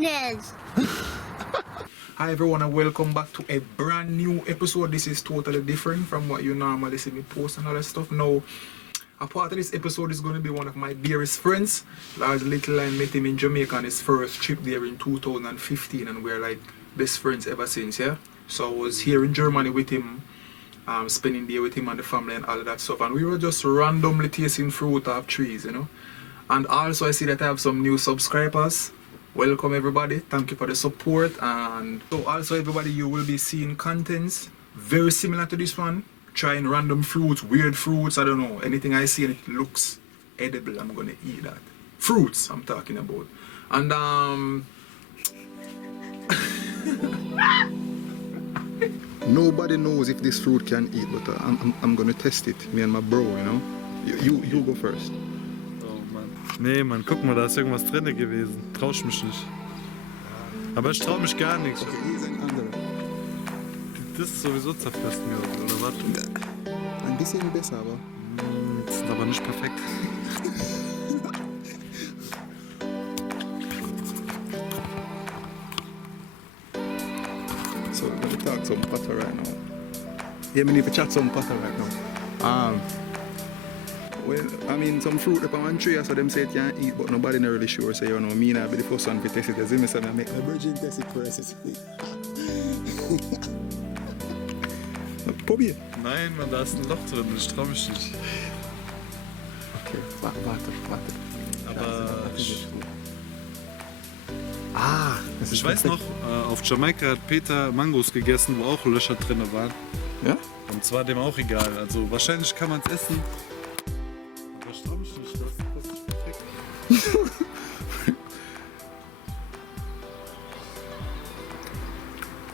channels. Hi everyone and welcome back to a brand new episode. This is totally different from what you normally see me post and all that stuff. Now, a part of this episode is going to be one of my dearest friends, Lars Little. I met him in Jamaica on his first trip there in 2015 and we're like best friends ever since, yeah? So I was here in Germany with him, spending the day with him and the family and all of that stuff, and we were just randomly tasting fruit off trees, you know? And also I see that I have some new subscribers. Welcome everybody, thank you for the support. And so also everybody, you will be seeing contents very similar to this one, trying random fruits, weird fruits, I don't know, anything I see and it looks edible, I'm gonna eat that. Fruits I'm talking about. And nobody knows if this fruit can eat, but I'm gonna test it, me and my bro, you know. You go first. Nee, Mann, guck mal, da ist irgendwas drin gewesen. Trau ich mich nicht. Aber ich trau mich gar nicht. Okay, hier ist ein anderer. Das ist sowieso zerfressen mir, oder was? Ein bisschen besser, aber... Das ist aber nicht perfekt. So, we're gonna talk some butter right now. Yeah, we need to chat some butter right now. Well, I mean, some fruit up on one tree, so them say it can't eat, but nobody not really sure. So, you know, me and I be the first one to test it. As I said, I make my virgin test it first. Probier. Nein, Mann, da ist ein Loch drin, ich trau mich nicht. Okay, warte. Aber das ich weiß noch, auf Jamaika hat Peter Mangos gegessen, wo auch Löcher drin waren. Ja? Und zwar dem auch egal. Also wahrscheinlich kann man es essen. Aber ich trau mich nicht, das ist perfekt.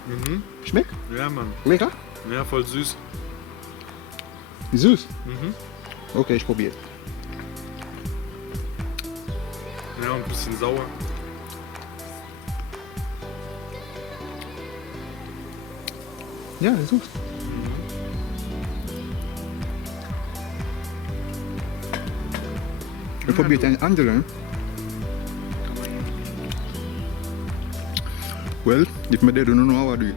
Mhm. Schmeckt? Ja, Mann. Lecker? Ja, voll süß. Süß? Mhm. Okay, ich probiere. Ja, und ein bisschen sauer. Ja, süß. Ich probiere einen anderen. Well, if my dad don't know how I do it.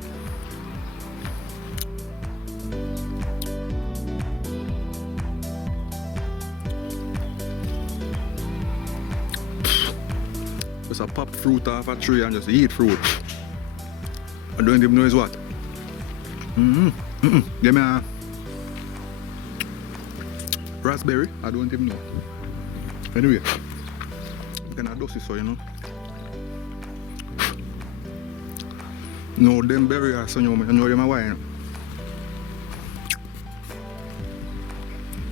Just a pop fruit off a tree and just eat fruit. I don't even know is what. Give me a raspberry. I don't even know. Anyway, I'm gonna dose it so you know. No, them berry are so you know them a wine.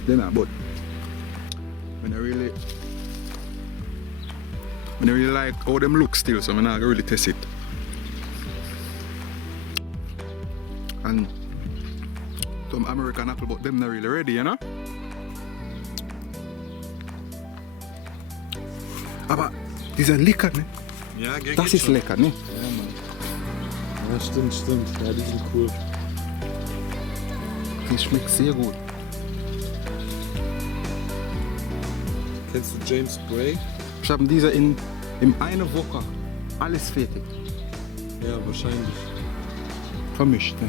Them are but when I really like how them look still, so I'm not really test it. And some American apple, but them not really ready, you know. Aber dieser lecker, ne? Ja, geht Das ist schon. lecker, ne? Ja, Mann. Ja, stimmt. Ja, die sind cool. Das schmeckt sehr gut. Kennst du James Bray? Ich habe diese in einer Woche alles fertig. Ja, wahrscheinlich. Vermischt, ne?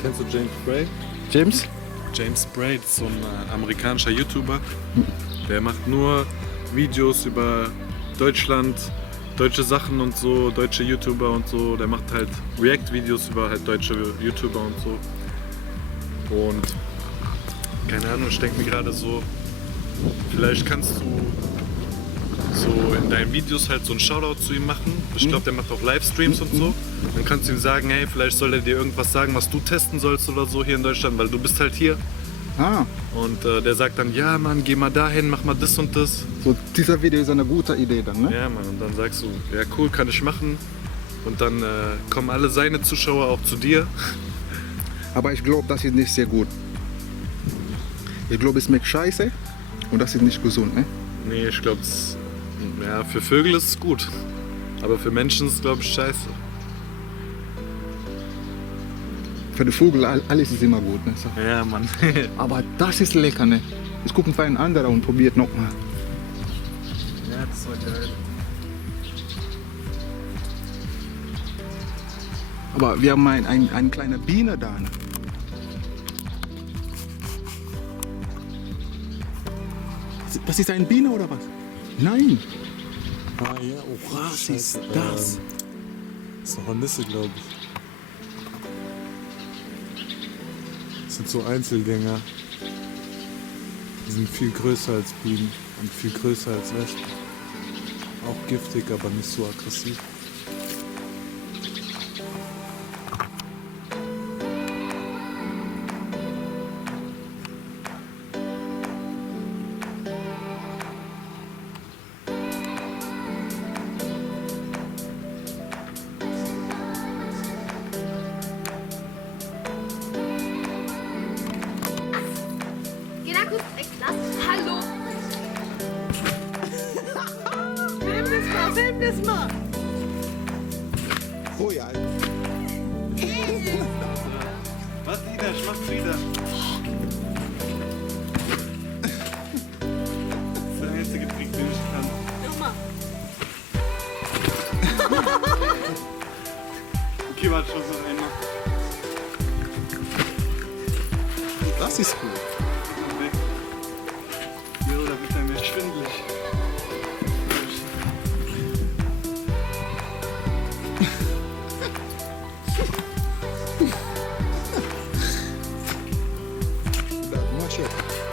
Kennst du James Bray? James? James Bray ist so ein amerikanischer YouTuber. Der macht nur Videos über Deutschland, deutsche Sachen und so, deutsche YouTuber und so. Der macht halt React-Videos über halt deutsche YouTuber und so. Und keine Ahnung, ich denke mir gerade so, vielleicht kannst du so in deinen Videos halt so einen Shoutout zu ihm machen. Ich glaube, der macht auch Livestreams und so. Dann kannst du ihm sagen, hey, vielleicht soll er dir irgendwas sagen, was du testen sollst oder so hier in Deutschland, weil du bist halt hier. Ah, Und der sagt dann, ja Mann, geh mal dahin, mach mal das und das. so dieser Video ist eine gute Idee dann, ne? Ja Mann, und dann sagst du, ja cool, kann ich machen. Und dann kommen alle seine Zuschauer auch zu dir. Aber ich glaube, das ist nicht sehr gut. Ich glaube, es schmeckt scheiße und das ist nicht gesund, ne? Nee, ich glaube, ja, für Vögel ist es gut. Aber für Menschen ist es, glaube ich, scheiße. Für den Vogel alles ist immer gut, ne? So. Ja, Mann. Aber das ist lecker, ne? Jetzt gucken wir einen anderen und probiert nochmal. Ja, das war geil. Aber wir haben ein kleine Biene da. Ne? Das ist eine Biene oder was? Nein. Ah ja, oh, Was ist das? Das ist doch eine Nisse, glaube ich. Das sind so Einzelgänger. Die sind viel größer als Bienen und viel größer als Wespen. Auch giftig, aber nicht so aggressiv. Hallo! Film das mal! Oh ja. Was, Ida? Ich mach Frieda. Das ist der einzige Trick, den ich kann. Nochmal! Okay, warte, schon so einmal. Das ist cool. Weg. Jo, da wird er mir schwindelig.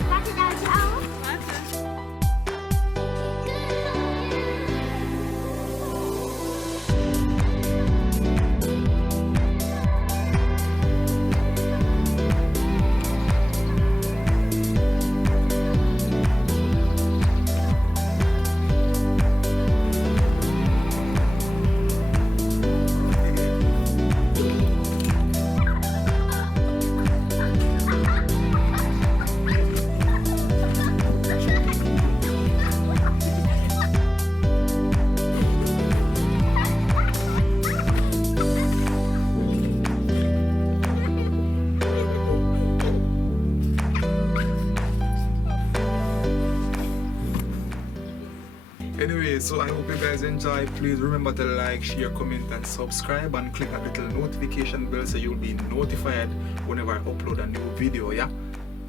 Warte, darf ich auch? Warte. Anyway, so I hope you guys enjoy. Please remember to like, share, comment and subscribe and click that little notification bell so you'll be notified whenever I upload a new video, yeah?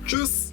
Tschüss!